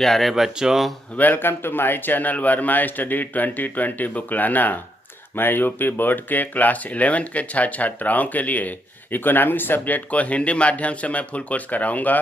प्यारे बच्चों, welcome to my channel Verma study 2020 बुकलाना। मैं यूपी बोर्ड के क्लास 11 के छात्र छात्राओं के लिए इकोनॉमिक्स सब्जेक्ट को हिंदी माध्यम से मैं फुल कोर्स कराऊंगा।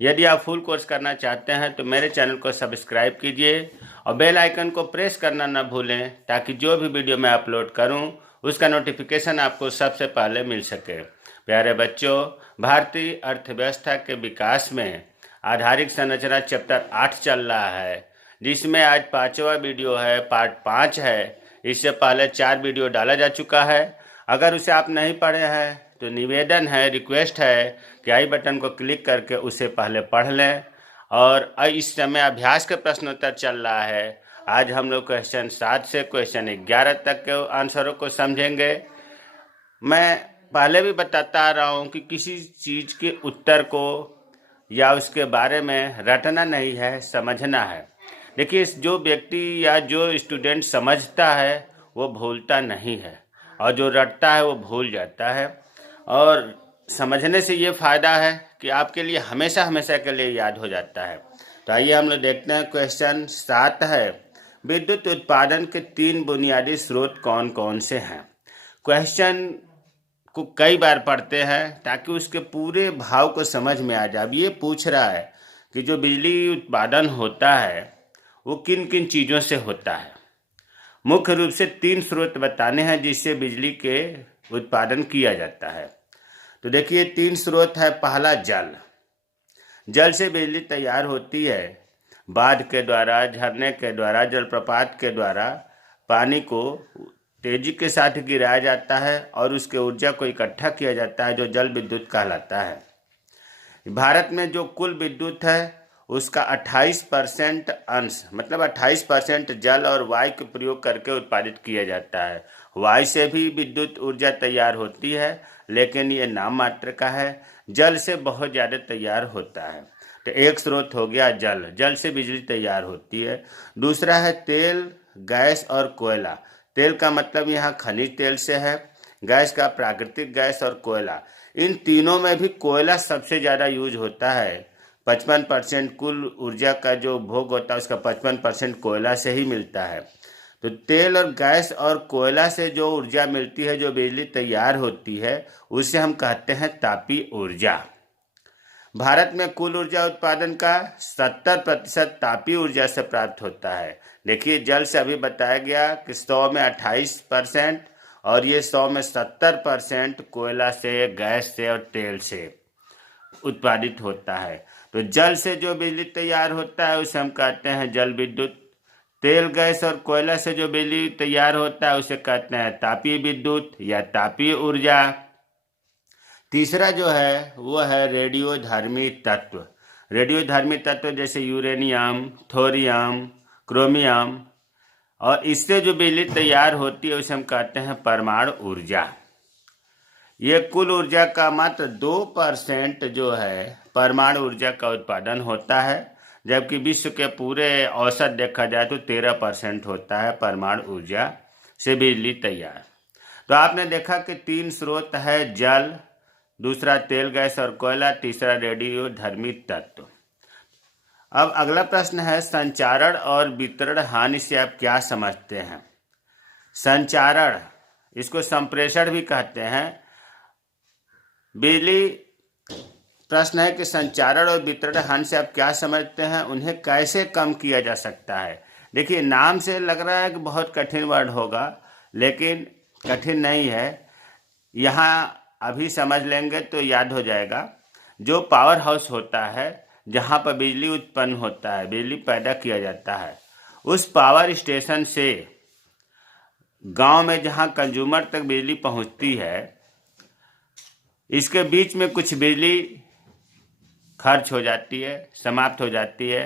यदि आप फुल कोर्स करना चाहते हैं तो मेरे चैनल को सब्सक्राइब कीजिए और बेल आइकन को प्रेस करना न भूलें, ताकि जो भी वीडियो मैं अपलोड करूं उसका नोटिफिकेशन आपको सबसे पहले मिल सके। प्यारे बच्चों, भारतीय अर्थव्यवस्था के विकास में आधारिक संरचना चैप्टर 8 चल रहा है, जिसमें आज 5वां वीडियो है, पार्ट 5 है। इससे पहले 4 वीडियो डाला जा चुका है। अगर उसे आप नहीं पढ़े हैं तो निवेदन है, रिक्वेस्ट है कि आई बटन को क्लिक करके उसे पहले पढ़ लें। और इस समय अभ्यास के प्रश्नोत्तर चल रहा है। आज हम लोग क्वेश्चन 7 से क्वेश्चन 11 तक के आंसरों को समझेंगे। मैं पहले भी बताता आ रहा हूँ कि किसी चीज़ के उत्तर को या उसके बारे में रटना नहीं है, समझना है। देखिए, जो व्यक्ति या जो स्टूडेंट समझता है वो भूलता नहीं है, और जो रटता है वो भूल जाता है। और समझने से ये फ़ायदा है कि आपके लिए हमेशा हमेशा के लिए याद हो जाता है। तो आइए हम लोग देखते हैं। क्वेश्चन 7 है, विद्युत उत्पादन के 3 बुनियादी स्रोत कौन कौन से हैं। क्वेश्चन को कई बार पढ़ते हैं ताकि उसके पूरे भाव को समझ में आ जाए। अब ये पूछ रहा है कि जो बिजली उत्पादन होता है वो किन किन चीज़ों से होता है। मुख्य रूप से 3 स्रोत बताने हैं जिससे बिजली के उत्पादन किया जाता है। तो देखिए, 3 स्रोत है। पहला, जल। जल से बिजली तैयार होती है। बांध के द्वारा, झरने के द्वारा, जलप्रपात के द्वारा पानी को तेजी के साथ गिराया जाता है और उसके ऊर्जा को इकट्ठा किया जाता है, जो जल विद्युत कहलाता है। भारत में जो कुल विद्युत है उसका 28% अंश, मतलब 28% जल और वायु के प्रयोग करके उत्पादित किया जाता है। वायु से भी विद्युत ऊर्जा तैयार होती है, लेकिन ये नाम मात्र का है। जल से बहुत ज़्यादा तैयार होता है। तो एक स्रोत हो गया जल, जल से बिजली तैयार होती है। दूसरा है तेल, गैस और कोयला। तेल का मतलब यहाँ खनिज तेल से है, गैस का प्राकृतिक गैस और कोयला। इन तीनों में भी कोयला सबसे ज़्यादा यूज होता है। 55% कुल ऊर्जा का जो उपभोग होता है उसका 55% कोयला से ही मिलता है। तो तेल और गैस और कोयला से जो ऊर्जा मिलती है, जो बिजली तैयार होती है, उसे हम कहते हैं तापीय ऊर्जा। भारत में कुल ऊर्जा उत्पादन का 70% तापीय ऊर्जा से प्राप्त होता है। देखिए, जल से अभी बताया गया कि 100 में 28% और ये 100 में 70% कोयला से, गैस से और तेल से उत्पादित होता है। तो जल से जो बिजली तैयार होता है उसे हम कहते हैं जल विद्युत। तेल, गैस और कोयला से जो बिजली तैयार होता है उसे कहते हैं तापीय विद्युत या तापीय ऊर्जा। तीसरा जो है वो है रेडियोधर्मी तत्व। रेडियोधर्मी तत्व जैसे यूरेनियम, थोरियम, क्रोमियम, और इससे जो बिजली तैयार होती है उसे हम कहते हैं परमाणु ऊर्जा। ये कुल ऊर्जा का मात्र 2% जो है परमाणु ऊर्जा का उत्पादन होता है, जबकि विश्व के पूरे औसत देखा जाए तो 13% होता है परमाणु ऊर्जा से बिजली तैयार। तो आपने देखा कि 3 स्रोत है, जल, दूसरा तेल, गैस और कोयला, तीसरा रेडियोधर्मी तत्व। अब अगला प्रश्न है, संचारण और वितरण हानि से आप क्या समझते हैं। संचारण, इसको संप्रेषण भी कहते हैं। बिजली, प्रश्न है कि संचारण और वितरण हानि से आप क्या समझते हैं, उन्हें कैसे कम किया जा सकता है। देखिए, नाम से लग रहा है कि बहुत कठिन वर्ड होगा, लेकिन कठिन नहीं है। यहाँ अभी समझ लेंगे तो याद हो जाएगा। जो पावर हाउस होता है, जहाँ पर बिजली उत्पन्न होता है, बिजली पैदा किया जाता है, उस पावर स्टेशन से गांव में जहाँ कंज्यूमर तक बिजली पहुँचती है, इसके बीच में कुछ बिजली खर्च हो जाती है, समाप्त हो जाती है।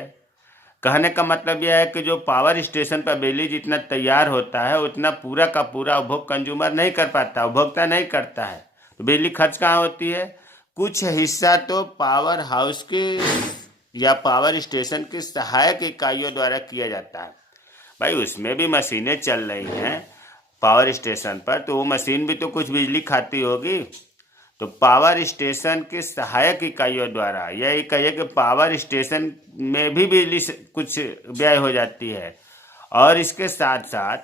कहने का मतलब यह है कि जो पावर स्टेशन पर बिजली जितना तैयार होता है उतना पूरा का पूरा उपभोग कंज्यूमर नहीं कर पाता, उपभोक्ता नहीं करता है। तो बिजली खर्च कहाँ होती है, कुछ हिस्सा तो पावर हाउस के या पावर स्टेशन की सहायक इकाइयों द्वारा किया जाता है। भाई, उसमें भी मशीनें चल रही हैं पावर स्टेशन पर, तो वो मशीन भी तो कुछ बिजली खाती होगी। तो पावर स्टेशन की सहायक इकाइयों द्वारा, यही कहिए कि पावर स्टेशन में भी बिजली कुछ व्यय हो जाती है, और इसके साथ साथ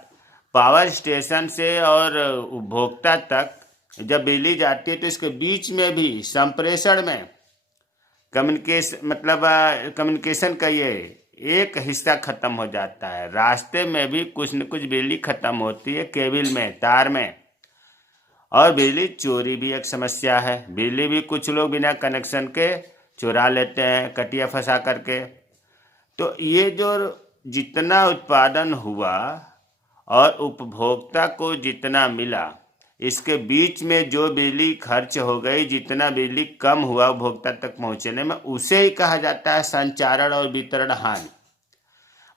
पावर स्टेशन से और उपभोक्ता तक जब बिजली जाती है तो इसके बीच में भी संप्रेषण में कम्युनिकेशन का ये एक हिस्सा खत्म हो जाता है। रास्ते में भी कुछ न कुछ बिजली खत्म होती है, केबल में, तार में। और बिजली चोरी भी एक समस्या है। बिजली भी कुछ लोग बिना कनेक्शन के चुरा लेते हैं, कटिया फंसा करके। तो ये जो जितना उत्पादन हुआ और उपभोक्ता को जितना मिला, इसके बीच में जो बिजली खर्च हो गई, जितना बिजली कम हुआ उपभोक्ता तक पहुंचने में, उसे ही कहा जाता है संचारण और वितरण हानि।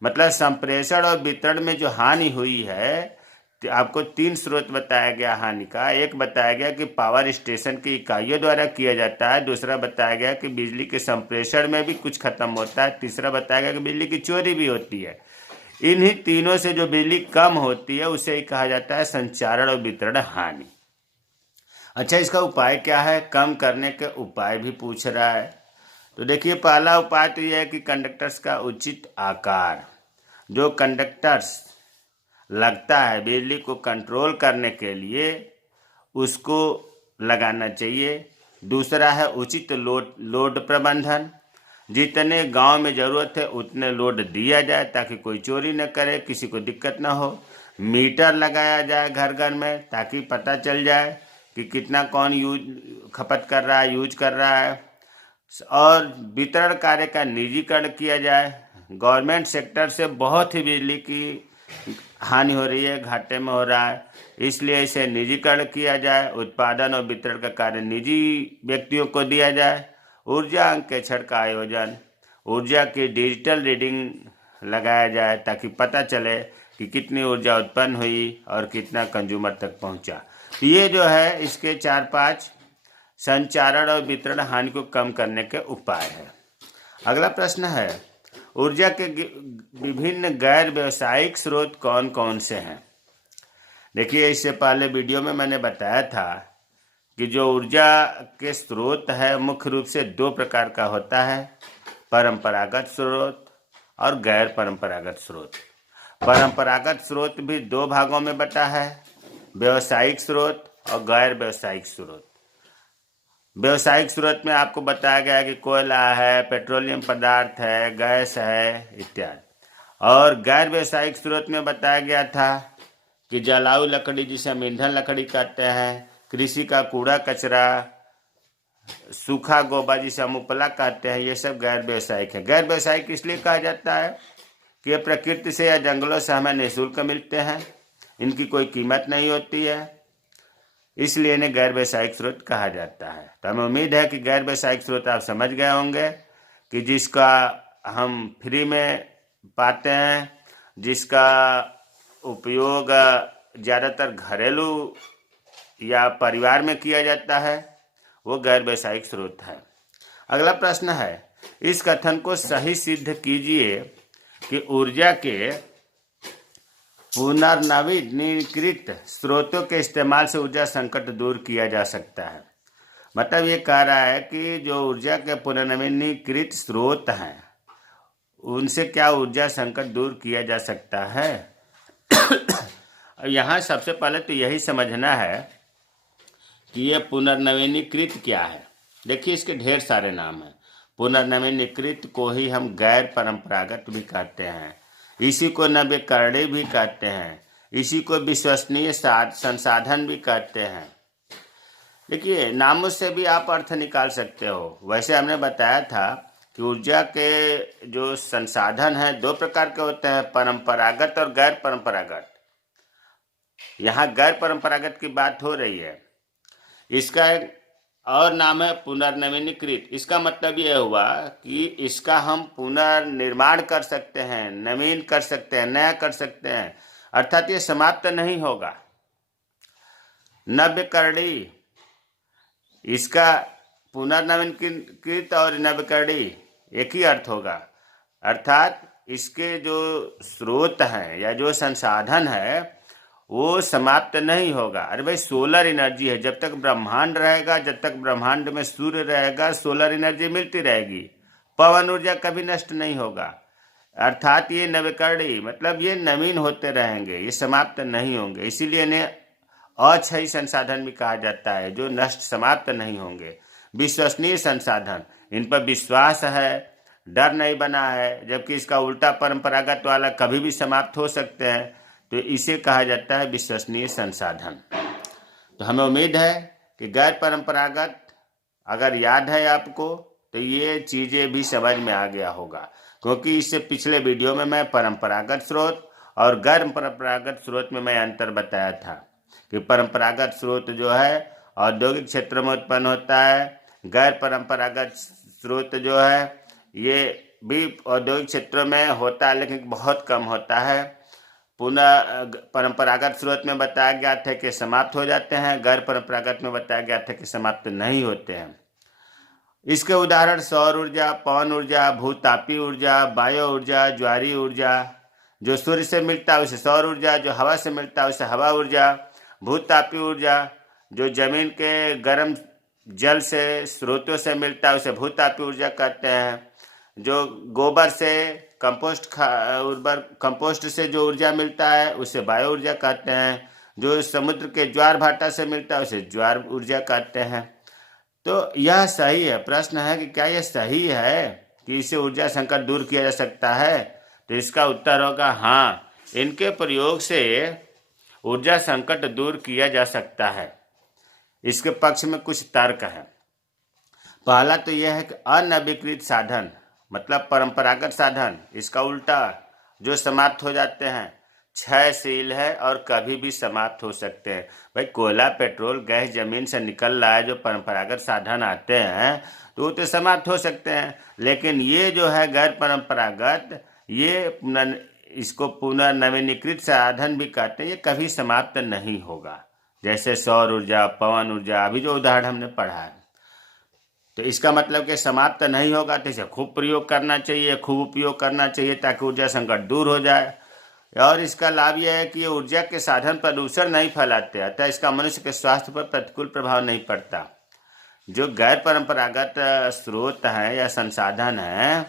मतलब संप्रेषण और वितरण में जो हानि हुई है, आपको 3 स्रोत बताया गया हानि का। एक बताया गया कि पावर स्टेशन की इकाइयों द्वारा किया जाता है, दूसरा बताया गया कि बिजली के संप्रेषण में भी कुछ खत्म होता है, तीसरा बताया गया कि बिजली की चोरी भी होती है। इन्हीं तीनों से जो बिजली कम होती है उसे ही कहा जाता है संचारण और वितरण हानि। अच्छा, इसका उपाय क्या है? कम करने के उपाय भी पूछ रहा है। तो देखिए, पहला उपाय तो यह है कि कंडक्टर्स का उचित आकार, जो कंडक्टर्स लगता है बिजली को कंट्रोल करने के लिए, उसको लगाना चाहिए। दूसरा है उचित लोड प्रबंधन। जितने गांव में ज़रूरत है उतने लोड दिया जाए ताकि कोई चोरी न करे, किसी को दिक्कत ना हो। मीटर लगाया जाए घर घर में ताकि पता चल जाए कि कितना कौन खपत कर रहा है, यूज कर रहा है। और वितरण कार्य का निजीकरण किया जाए। गवर्नमेंट सेक्टर से बहुत ही बिजली की हानि हो रही है, घाटे में हो रहा है, इसलिए इसे निजीकरण किया जाए। उत्पादन और वितरण का कार्य निजी व्यक्तियों को दिया जाए। ऊर्जा अंकेक्षण का आयोजन, ऊर्जा की डिजिटल रीडिंग लगाया जाए ताकि पता चले कि कितनी ऊर्जा उत्पन्न हुई और कितना कंज्यूमर तक पहुंचा। तो ये जो है इसके 4-5 संचारण और वितरण हानि को कम करने के उपाय है। अगला प्रश्न है, ऊर्जा के विभिन्न गैर व्यावसायिक स्रोत कौन कौन से हैं? देखिए, इससे पहले वीडियो में मैंने बताया था कि जो ऊर्जा के स्रोत है मुख्य रूप से 2 प्रकार का होता है, परंपरागत स्रोत और गैर परंपरागत स्रोत। परंपरागत स्रोत भी 2 भागों में बटा है, व्यावसायिक स्रोत और गैर व्यावसायिक स्रोत। व्यावसायिक स्रोत में आपको बताया गया कि कोयला है, पेट्रोलियम पदार्थ है, गैस है इत्यादि। और गैर व्यावसायिक स्रोत में बताया गया था कि जलाऊ लकड़ी, जिसे हम ईंधन लकड़ी कहते हैं, कृषि का कूड़ा कचरा, सूखा गोबर जिसे हम उपला कहते हैं, ये सब गैर व्यावसायिक है। गैर व्यावसायिक इसलिए कहा जाता है कि ये प्रकृति से या जंगलों से हमें निःशुल्क मिलते हैं, इनकी कोई कीमत नहीं होती है, इसलिए इन्हें गैर व्यावसायिक स्रोत कहा जाता है। तो हमें उम्मीद है कि गैर व्यावसायिक स्रोत आप समझ गए होंगे कि जिसका हम फ्री में पाते हैं, जिसका उपयोग ज़्यादातर घरेलू या परिवार में किया जाता है, वो गैर व्यावसायिक स्रोत है। अगला प्रश्न है, इस कथन को सही सिद्ध कीजिए कि ऊर्जा के पुनर्नवीनीकृत स्रोतों के इस्तेमाल से ऊर्जा संकट दूर किया जा सकता है। मतलब ये कह रहा है कि जो ऊर्जा के पुनर्नवीनीकृत स्रोत हैं उनसे क्या ऊर्जा संकट दूर किया जा सकता है। यहाँ सबसे पहले तो यही समझना है कि ये पुनर्नवीनीकृत क्या है। देखिए, इसके ढेर सारे नाम हैं। पुनर्नवीनीकृत को ही हम गैर परंपरागत भी कहते हैं, इसी को नवीकरणीय भी कहते हैं, इसी को विश्वसनीय संसाधन भी कहते हैं। देखिए, नामों से भी आप अर्थ निकाल सकते हो। वैसे हमने बताया था कि ऊर्जा के जो संसाधन हैं 2 प्रकार के होते हैं, परंपरागत और गैर परंपरागत। यहाँ गैर परंपरागत की बात हो रही है। इसका एक और नाम है पुनर्नवीनीकृत। इसका मतलब यह हुआ कि इसका हम पुनर्निर्माण कर सकते हैं, नवीन कर सकते हैं, नया कर सकते हैं, अर्थात ये समाप्त नहीं होगा। नवीकरणीय, इसका पुनर्नवीनीकृत और नवीकरणीय एक ही अर्थ होगा, अर्थात इसके जो स्रोत हैं या जो संसाधन है वो समाप्त नहीं होगा। अरे भाई सोलर एनर्जी है, जब तक ब्रह्मांड रहेगा, जब तक ब्रह्मांड में सूर्य रहेगा, सोलर एनर्जी मिलती रहेगी। पवन ऊर्जा कभी नष्ट नहीं होगा। अर्थात ये नवीकरणीय मतलब ये नवीन होते रहेंगे, ये समाप्त नहीं होंगे। इसीलिए इन्हें अक्षयी संसाधन भी कहा जाता है, जो नष्ट समाप्त नहीं होंगे। विश्वसनीय संसाधन, इन पर विश्वास है, डर नहीं बना है, जबकि इसका उल्टा परंपरागत वाला कभी भी समाप्त हो सकते हैं, तो इसे कहा जाता है विश्वसनीय संसाधन। तो हमें उम्मीद है कि गैर परंपरागत अगर याद है आपको तो ये चीज़ें भी समझ में आ गया होगा, क्योंकि इससे पिछले वीडियो में मैं परंपरागत स्रोत और गैर परंपरागत स्रोत में मैं अंतर बताया था कि परंपरागत स्रोत जो है औद्योगिक क्षेत्र में उत्पन्न होता है, गैर परंपरागत स्रोत जो है ये भी औद्योगिक क्षेत्रों में होता है लेकिन बहुत कम होता है। पुनः परंपरागत स्रोत में बताया गया था कि समाप्त हो जाते हैं, गैर परंपरागत में बताया गया था कि समाप्त नहीं होते हैं। इसके उदाहरण सौर ऊर्जा, पवन ऊर्जा, भूतापीय ऊर्जा, बायो ऊर्जा, ज्वारीय ऊर्जा, जो सूर्य से मिलता है उसे सौर ऊर्जा, जो हवा से मिलता है उसे हवा ऊर्जा, भूतापीय ऊर्जा, जो जमीन के गर्म जल से स्रोतों से मिलता है उसे भूतापीय ऊर्जा कहते हैं, जो गोबर से कंपोस्ट से जो ऊर्जा मिलता है उसे बायो ऊर्जा कहते हैं, जो समुद्र के ज्वार भाटा से मिलता है उसे ज्वार ऊर्जा कहते हैं। तो यह सही है। प्रश्न है कि क्या यह सही है कि इससे ऊर्जा संकट दूर किया जा सकता है? तो इसका उत्तर होगा हाँ, इनके प्रयोग से ऊर्जा संकट दूर किया जा सकता है। इसके पक्ष में कुछ तर्क है। पहला तो यह है कि अनवीकृत साधन मतलब परंपरागत साधन, इसका उल्टा जो समाप्त हो जाते हैं, क्षयशील है और कभी भी समाप्त हो सकते हैं। भाई कोयला, पेट्रोल, गैस जमीन से निकल रहा है, जो परंपरागत साधन आते हैं तो वो तो समाप्त हो सकते हैं, लेकिन ये जो है गैर परंपरागत, ये इसको पुनर्नवीनीकृत साधन भी कहते हैं, ये कभी समाप्त नहीं होगा। जैसे सौर ऊर्जा, पवन ऊर्जा, अभी जो उदाहरण हमने पढ़ा है। तो इसका मतलब कि समाप्त नहीं होगा, तो इसे खूब प्रयोग करना चाहिए, खूब उपयोग करना चाहिए ताकि ऊर्जा संकट दूर हो जाए। और इसका लाभ यह है कि ये ऊर्जा के साधन प्रदूषण नहीं फैलाते, अतः इसका मनुष्य के स्वास्थ्य पर प्रतिकूल प्रभाव नहीं पड़ता। जो गैर परंपरागत स्रोत हैं या संसाधन हैं,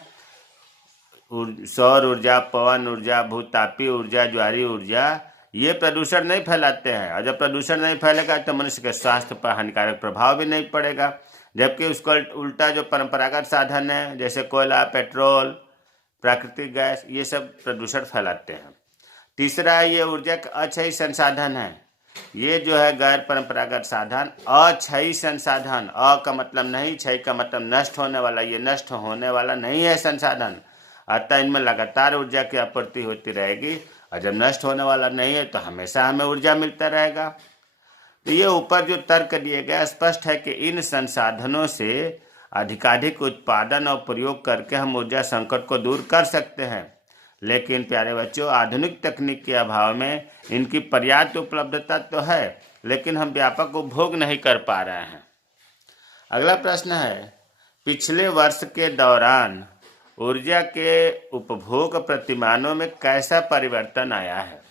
सौर ऊर्जा, पवन ऊर्जा, भूतापीय ऊर्जा, ज्वारीय ऊर्जा, ये प्रदूषण नहीं फैलाते हैं, और जब प्रदूषण नहीं फैलेगा तो मनुष्य के स्वास्थ्य पर हानिकारक प्रभाव भी नहीं पड़ेगा। जबकि उसको उल्टा जो परंपरागत साधन है जैसे कोयला, पेट्रोल, प्राकृतिक गैस, ये सब प्रदूषण फैलाते हैं। तीसरा, ये ऊर्जा का अक्षयी संसाधन है। ये जो है गैर परंपरागत साधन अक्षयी संसाधन, अ का मतलब नहीं, क्षय का मतलब नष्ट होने वाला, ये नष्ट होने वाला नहीं है संसाधन, अतः इनमें लगातार ऊर्जा की आपूर्ति होती रहेगी, और जब नष्ट होने वाला नहीं है तो हमेशा हमें ऊर्जा मिलता रहेगा। तो ये ऊपर जो तर्क दिए गए स्पष्ट है कि इन संसाधनों से अधिकाधिक उत्पादन और प्रयोग करके हम ऊर्जा संकट को दूर कर सकते हैं, लेकिन प्यारे बच्चों, आधुनिक तकनीक के अभाव में इनकी पर्याप्त उपलब्धता तो है, लेकिन हम व्यापक उपभोग नहीं कर पा रहे हैं। अगला प्रश्न है, पिछले वर्ष के दौरान ऊर्जा के उपभोग प्रतिमानों में कैसा परिवर्तन आया है?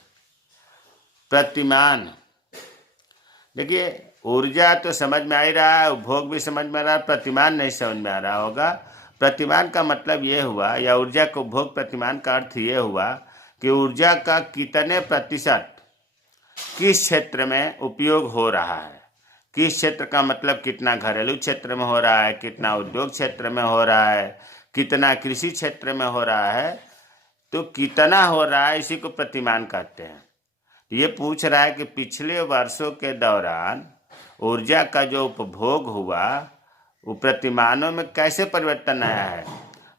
प्रतिमान, देखिए ऊर्जा तो समझ में आ ही रहा है, उपभोग भी समझ में आ रहा है, प्रतिमान नहीं समझ में आ रहा होगा। प्रतिमान का मतलब ये हुआ, या ऊर्जा के उपभोग प्रतिमान का अर्थ ये हुआ कि ऊर्जा का कितने प्रतिशत किस क्षेत्र में उपयोग हो रहा है। किस क्षेत्र का मतलब कितना घरेलू क्षेत्र में हो रहा है, कितना उद्योग क्षेत्र में हो रहा है, कितना कृषि क्षेत्र में हो रहा है। तो कितना हो रहा है इसी को प्रतिमान कहते हैं। ये पूछ रहा है कि पिछले वर्षों के दौरान ऊर्जा का जो उपभोग हुआ वो प्रतिमानों में कैसे परिवर्तन आया है।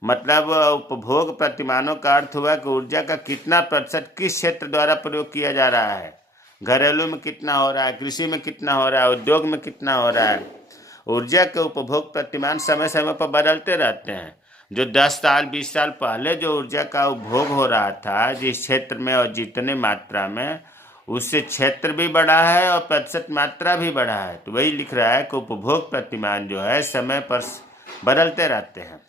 मतलब उपभोग प्रतिमानों का अर्थ हुआ कि ऊर्जा का कितना प्रतिशत किस क्षेत्र द्वारा प्रयोग किया जा रहा है, घरेलू में कितना हो रहा है, कृषि में कितना हो रहा है, उद्योग में कितना हो रहा है। ऊर्जा के उपभोग प्रतिमान समय समय पर बदलते रहते हैं। जो 10 साल 20 साल पहले जो ऊर्जा का उपभोग हो रहा था जिस क्षेत्र में और जितने मात्रा में, उससे क्षेत्र भी बढ़ा है और प्रतिशत मात्रा भी बढ़ा है। तो वही लिख रहा है कि उपभोग प्रतिमान जो है समय पर बदलते रहते हैं।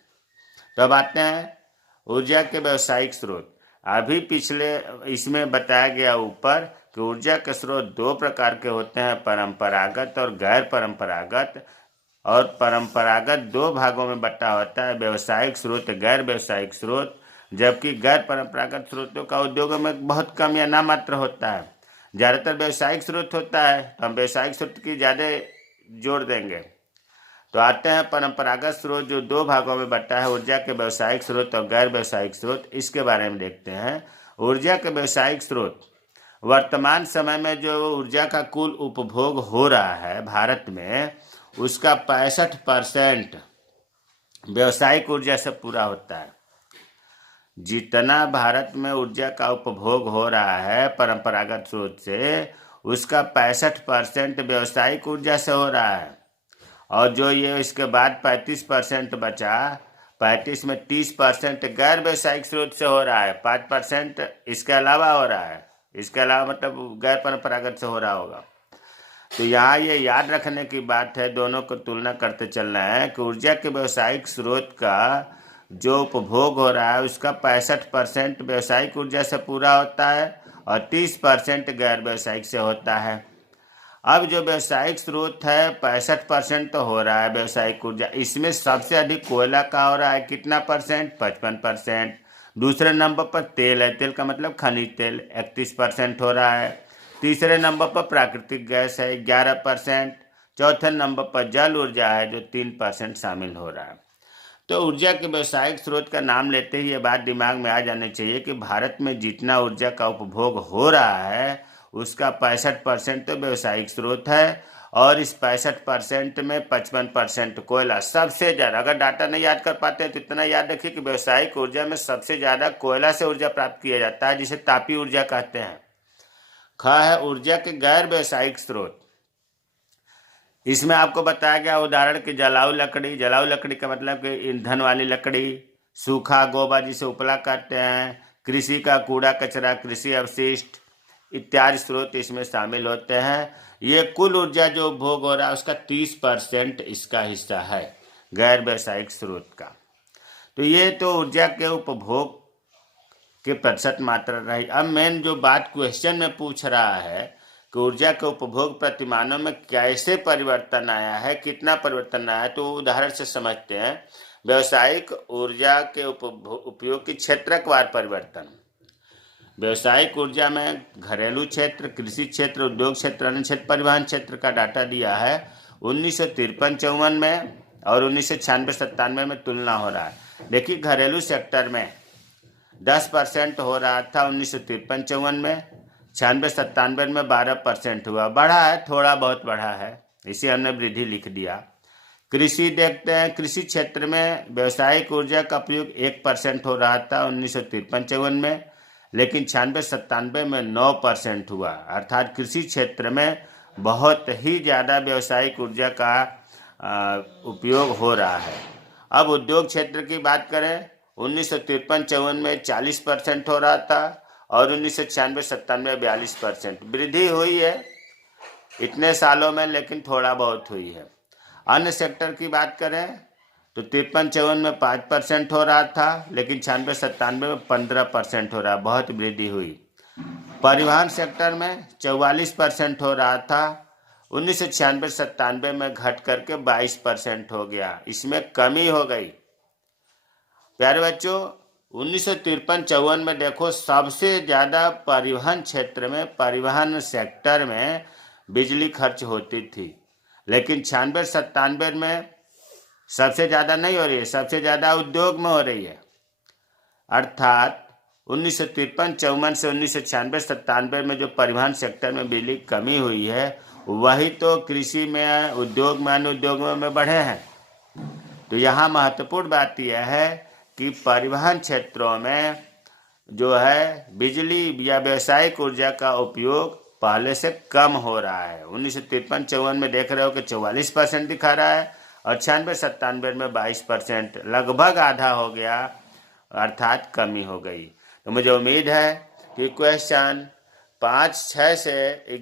तो अब आते हैं ऊर्जा के व्यावसायिक स्रोत। अभी पिछले इसमें बताया गया ऊपर कि ऊर्जा के स्रोत दो प्रकार के होते हैं, परंपरागत और गैर परंपरागत। और परंपरागत दो भागों में बंटा होता है, व्यवसायिक स्रोत, गैर व्यवसायिक स्रोत। जबकि गैर परंपरागत स्रोतों का उद्योगों में बहुत कम या ना मात्र होता है। ज़्यादातर व्यवसायिक स्रोत होता है, तो हम व्यवसायिक स्रोत की ज़्यादा जोर देंगे। तो आते हैं परंपरागत स्रोत, जो दो भागों में बंटा है, ऊर्जा के व्यवसायिक स्रोत और गैर व्यवसायिक स्रोत। इसके बारे में देखते हैं। ऊर्जा के व्यवसायिक स्रोत, वर्तमान समय में जो ऊर्जा का कुल उपभोग हो रहा है भारत में, उसका 65% व्यवसायिक ऊर्जा से पूरा होता है। जितना भारत में ऊर्जा का उपभोग हो रहा है परंपरागत स्रोत से, उसका 65% व्यवसायिक ऊर्जा से हो रहा है। और जो ये इसके बाद 35% बचा, 35 में 30% गैर व्यवसायिक स्रोत से हो रहा है, 5% इसके अलावा हो रहा है। इसके अलावा मतलब गैर परंपरागत से हो रहा होगा। तो यहाँ ये याद रखने की बात है, दोनों को तुलना करते चलना है कि ऊर्जा के व्यवसायिक स्रोत का जो उपभोग हो रहा है उसका 65% व्यवसायिक ऊर्जा से पूरा होता है और 30% गैर व्यवसायिक से होता है। अब जो व्यवसायिक स्रोत है 65% तो हो रहा है व्यवसायिक ऊर्जा, इसमें सबसे अधिक कोयला का हो रहा है, कितना परसेंट? 55%। दूसरे नंबर पर तेल है, तेल का मतलब खनिज तेल, 31% हो रहा है। तीसरे नंबर पर प्राकृतिक गैस है, 11%। चौथे नंबर पर जल ऊर्जा है, जो 3% शामिल हो रहा है। तो ऊर्जा के व्यवसायिक स्रोत का नाम लेते ही ये बात दिमाग में आ जानी चाहिए कि भारत में जितना ऊर्जा का उपभोग हो रहा है उसका 65% तो व्यवसायिक स्रोत है। और इस 65% में 55% कोयला, सबसे ज़्यादा। अगर डाटा नहीं याद कर पाते हैं तो इतना याद रखिए कि व्यवसायिक ऊर्जा में सबसे ज़्यादा कोयला से ऊर्जा प्राप्त किया जाता है, जिसे तापीय ऊर्जा कहते हैं। ख है ऊर्जा के गैर व्यवसायिक स्रोत। इसमें आपको बताया गया उदाहरण की जलाऊ लकड़ी। जलाऊ लकड़ी का मतलब कि ईंधन वाली लकड़ी, सूखा गोबर जिसे उपला कहते हैं, कृषि का कूड़ा कचरा, कृषि अवशिष्ट इत्यादि स्रोत इसमें शामिल होते हैं। ये कुल ऊर्जा जो उपभोग हो रहा है उसका 30% इसका हिस्सा है गैर व्यवसायिक स्रोत का। तो ये तो ऊर्जा के उपभोग के प्रतिशत मात्रा रही। अब मेन जो बात क्वेश्चन में पूछ रहा है कि ऊर्जा के उपभोग प्रतिमानों में कैसे परिवर्तन आया है, कितना परिवर्तन आया है, तो उदाहरण से समझते हैं। व्यवसायिक ऊर्जा के उपयोग की क्षेत्रकवार परिवर्तन। व्यवसायिक ऊर्जा में घरेलू क्षेत्र, कृषि क्षेत्र, उद्योग क्षेत्र, अन्य क्षेत्र, परिवहन क्षेत्र का डाटा दिया है। 1953-54 में और 1996-97 में तुलना हो रहा है। देखिए घरेलू सेक्टर में 10% हो रहा था 1953-54 में, 96-97 में 12% हुआ, बढ़ा है, थोड़ा बहुत बढ़ा है, इसे हमने वृद्धि लिख दिया। कृषि देखते हैं, कृषि क्षेत्र में व्यवसायिक ऊर्जा का प्रयोग 1% हो रहा था 1953-54 में, लेकिन 96-97 में 9% हुआ। अर्थात कृषि क्षेत्र में बहुत ही ज़्यादा व्यवसायिक ऊर्जा का उपयोग हो रहा है। अब उद्योग क्षेत्र की बात करें, 1953-54 में 40% हो रहा था और 1996-97 में 42%। वृद्धि हुई है इतने सालों में, लेकिन थोड़ा बहुत हुई है। अन्य सेक्टर की बात करें तो 53-54 में 5% हो रहा था, लेकिन 96-97 में 15% हो रहा, बहुत वृद्धि हुई। परिवहन सेक्टर में 44% हो रहा था, 1996-97 में घट करके 22% हो गया, इसमें कमी हो गई। प्यारे बच्चों, 1953-54 में देखो सबसे ज़्यादा परिवहन क्षेत्र में, परिवहन सेक्टर में बिजली खर्च होती थी, लेकिन 96-97 में सबसे ज़्यादा नहीं हो रही है, सबसे ज़्यादा उद्योग में हो रही है। अर्थात 1953-54 से 1996-97 में जो परिवहन सेक्टर में बिजली कमी हुई है, वही तो कृषि में, उद्योग में, अन्य उद्योगों में बढ़े हैं। तो यहाँ महत्वपूर्ण बात यह है कि परिवहन क्षेत्रों में जो है बिजली या व्यावसायिक ऊर्जा का उपयोग पहले से कम हो रहा है। 1953-54 में देख रहे हो कि 44% दिखा रहा है और 96-97 में 22%, लगभग आधा हो गया, अर्थात कमी हो गई। तो मुझे उम्मीद है कि क्वेश्चन 5, 6 से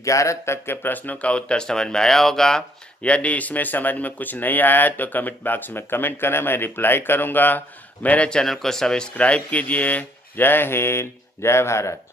11 तक के प्रश्नों का उत्तर समझ में आया होगा। यदि इसमें समझ में कुछ नहीं आया तो कमेंट बॉक्स में कमेंट करें, मैं रिप्लाई करूंगा। मेरे चैनल को सब्सक्राइब कीजिए। जय हिंद, जय भारत।